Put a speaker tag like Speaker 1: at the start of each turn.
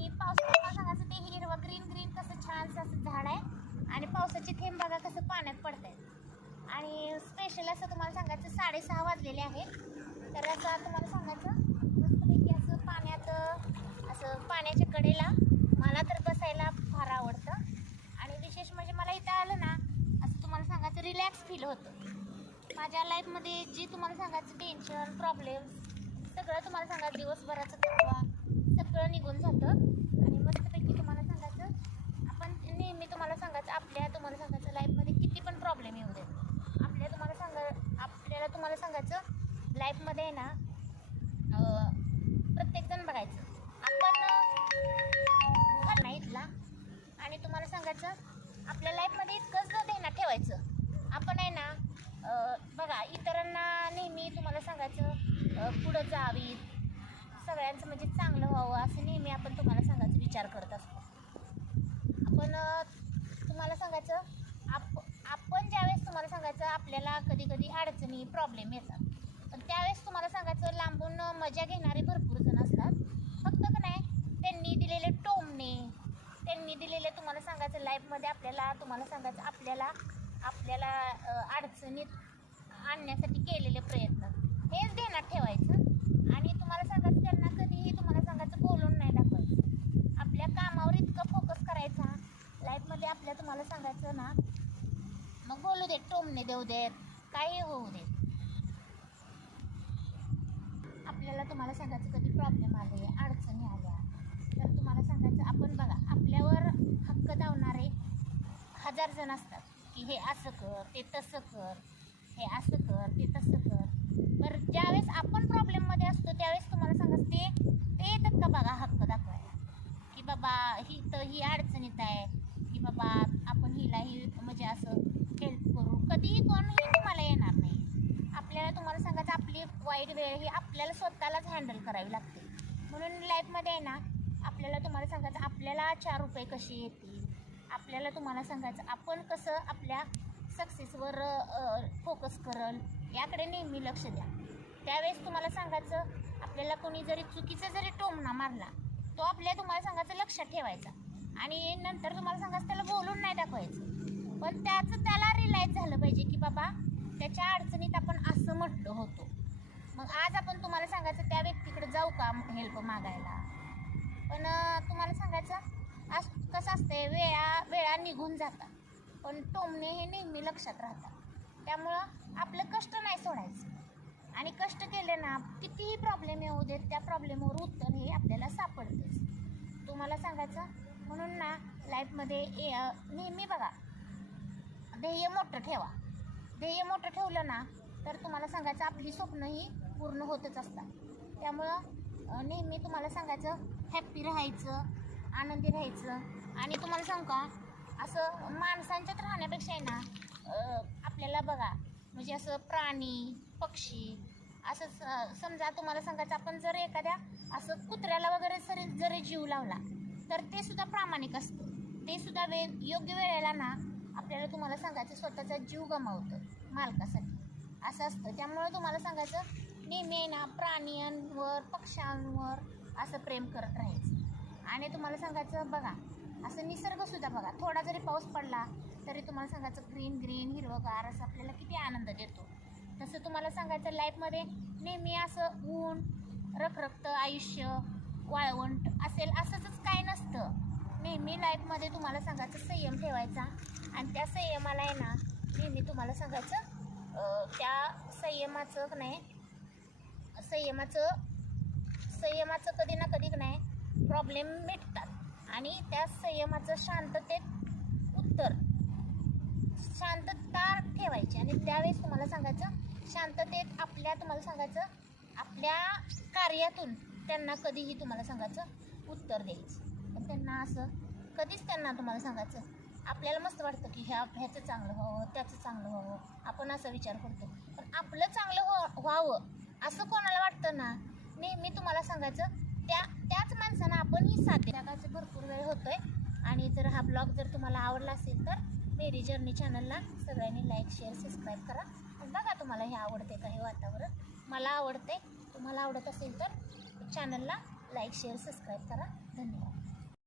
Speaker 1: आणि पावसाळ्यात सांगायचं ते हिरवं ग्रीन ग्रीन कसं छानसं असं झाड आहे. आणि पावसाचे थेंब बघा कसं पाण्यात पडत आहेत आणि स्पेशल असं तुम्हाला सांगायचं साडेसहा वाजलेले आहे तर असं तुम्हाला सांगायचं मस्तपैकी असं पाण्यात असं पाण्याच्या कडेला मला तर बसायला फार आवडतं. आणि विशेष म्हणजे मला इथं आलं ना असं तुम्हाला सांगायचं रिलॅक्स फील होतं. माझ्या लाईफमध्ये जी तुम्हाला सांगायचं टेन्शन प्रॉब्लेम सगळं तुम्हाला सांगा दिवसभराचं थकवा सगळं निघून जातं. आणि मस्तपैकी तुम्हाला सांगायचं आपण नेहमी तुम्हाला सांगायचं आपल्या तुम्हाला सांगायचं लाईफमध्ये किती पण प्रॉब्लेम येऊ देत आपल्या तुम्हाला सांगा आपल्याला तुम्हाला सांगायचं लाईफमध्ये आहे ना प्रत्येकजण बघायचं. आपण अं, नाही इथला. आणि तुम्हाला सांगायचं आपल्या लाईफमध्ये इतकंच ध्यानात ठेवायचं. आपण आहे ना बघा इतरांना नेहमी तुम्हाला सांगायचं पुढं जावीत. सगळ्यांचं म्हणजे चांगलं व्हावं असं नेहमी आपण तुम्हाला सांगायचं विचार करत असतो. आपण तुम्हाला सांगायचं आप आपण ज्यावेळेस तुम्हाला सांगायचं आपल्याला कधी कधी अडचणी प्रॉब्लेम येतात. पण त्यावेळेस तुम्हाला सांगायचं लांबून मजा घेणारे भरपूर जण असतात. फक्त का नाही त्यांनी दिलेले टोमणे त्यांनी दिलेले तुम्हाला सांगायचं लाईफमध्ये आपल्याला तुम्हाला सांगायचं आपल्याला आपल्याला अडचणीत आणण्यासाठी केलेले प्रयत्न. हेच ध्यानात ठेवायचं. आणि तुम्हाला सांगायचं त्यांना कधीही तुम्हाला सांगायचं बोलून नाही दाखवायचं. आपल्या कामावर इतकं फोकस करायचा. लाईफमध्ये आपल्या तुम्हाला सांगायचं ना मग बोलू देत टोमणे देऊ देत काही होऊ देत. आपल्याला तुम्हाला सांगायचं कधी प्रॉब्लेम आले अडचणी आल्या तर तुम्हाला सांगायचं आपण बघा आपल्यावर हक्क धावणारे हजार जण असतात की हे असं कर ते तसं कर हे असं कर ते तसं कर. बरं ज्यावेळेस आपण प्रॉब्लेममध्ये असतो त्यावेळेस तुम्हाला सांगायचं ते ते येतात का बघा हक्क दाखवायला? की बाबा ही तर ही अडचणीत आहे की बाबा आपण हिला ही म्हणजे असं हेल्प करू. कधीही कोणही तुम्हाला येणार नाही. आपल्याला तुम्हाला सांगायचं आपली वाईट वेळ ही आपल्याला स्वतःलाच हँडल करावी लागते. म्हणून लाईफमध्ये आहे ना आपल्याला तुम्हाला सांगायचं आपल्याला चार रुपये कसे येतील? आपल्याला तुम्हाला सांगायचं आपण कसं आपल्या सक्सेसवर फोकस करल याकडे नेहमी लक्ष द्या. त्यावेळेस तुम्हाला सांगायचं आपल्याला कोणी जरी चुकीचा जरी टोमणा मारला तो आपल्या तुम्हाला सांगायचं लक्षात ठेवायचा. आणि नंतर तुम्हाला सांगायचं त्याला बोलून नाही दाखवायचं. पण त्याचं त्याला रिलाईज झालं पाहिजे की बाबा त्याच्या अडचणीत आपण असं म्हटलं होतो. मग आज आपण तुम्हाला सांगायचं त्या व्यक्तीकडे जाऊ का हेल्प मागायला? पण तुम्हाला सांगायचं आज कसं असतंय वेळा वेळा निघून जातात. पण टोमणे हे नेहमी लक्षात राहतात. त्यामुळं आपलं कष्ट नाही सोडायचं. आणि कष्ट केले ना कितीही प्रॉब्लेम येऊ देत त्या प्रॉब्लेमवर उत्तर हे आपल्याला सापडतेच. तुम्हाला सांगायचं म्हणून ना लाईफमध्ये ए- नेहमी बघा ध्येय मोठं ठेवा. ध्येय मोठं ठेवलं ना तर तुम्हाला सांगायचं आपली स्वप्न ही पूर्ण होतच असतात. त्यामुळं नेहमी तुम्हाला सांगायचं हॅप्पी राहायचं आनंदी राहायचं. आणि तुम्हाला सांगू का असं माणसांच्यात राहण्यापेक्षा आहे ना आपल्याला बघा म्हणजे असं प्राणी पक्षी असं स- समजा तुम्हाला सांगायचं आपण जर एखाद्या असं कुत्र्याला वगैरे जरी जरी जीव लावला तर ते सुद्धा प्रामाणिक असतं. ते सुद्धा वे योग्य वेळेला ना आपल्याला तुम्हाला सांगायचं स्वतःचा जीव गमावतं मालकासाठी. असं असतं. त्यामुळं तुम्हाला सांगायचं नेहमी ना प्राण्यांवर पक्ष्यांवर असं प्रेम करत राहायचं. आणि तुम्हाला सांगायचं बघा असं निसर्गसुद्धा बघा. थोडा जरी पाऊस पडला तरी तुम्हाला सांगायचं ग्रीन ग्रीन हिरवगार असं आपल्याला किती आनंद देतो. तसं तुम्हाला सांगायचं लाईफमध्ये नेहमी असं ऊन रखरखत आयुष्य वाळवंट असेल असंच काय नसतं. नेहमी लाईफमध्ये तुम्हाला सांगायचं संयम ठेवायचा. आणि त्या संयमाला आहे ना नेहमी तुम्हाला सांगायचं त्या संयमाचं नाही संयमाचं संयमाचं कधी ना कधी नाही प्रॉब्लेम मिटतात. आणि त्या संयमाचं शांततेत उत्तर. शांतता ठेवायची. आणि त्यावेळेस तुम्हाला सांगायचं शांततेत आपल्या तुम्हाला सांगायचं आपल्या कार्यातून त्यांना कधीही तुम्हाला सांगायचं उत्तर द्यायचं. पण त्यांना असं कधीच त्यांना तुम्हाला सांगायचं आपल्याला मस्त वाटतं की ह्या ह्याचं चांगलं व्हावं त्याचं चांगलं व्हावं आपण असा विचार करतो. पण आपलं चांगलं हो व्हावं असं कोणाला वाटतं ना? नेहमी तुम्हाला सांगायचं त्याच माणसानं आपणही साथ जगाचं भरपूर वेळ होतोय आणि जर हा ब्लॉग जर तुम्हाला आवडला असेल तर मेरी जर्नी चॅनलला सगळ्यांनी लाईक शेअर सबस्क्राईब करा. आणि बघा तुम्हाला हे आवडते का हे वातावरण. मला आवडते. तुम्हाला आवडत असेल तर चॅनलला लाईक शेअर सबस्क्राईब करा. धन्यवाद.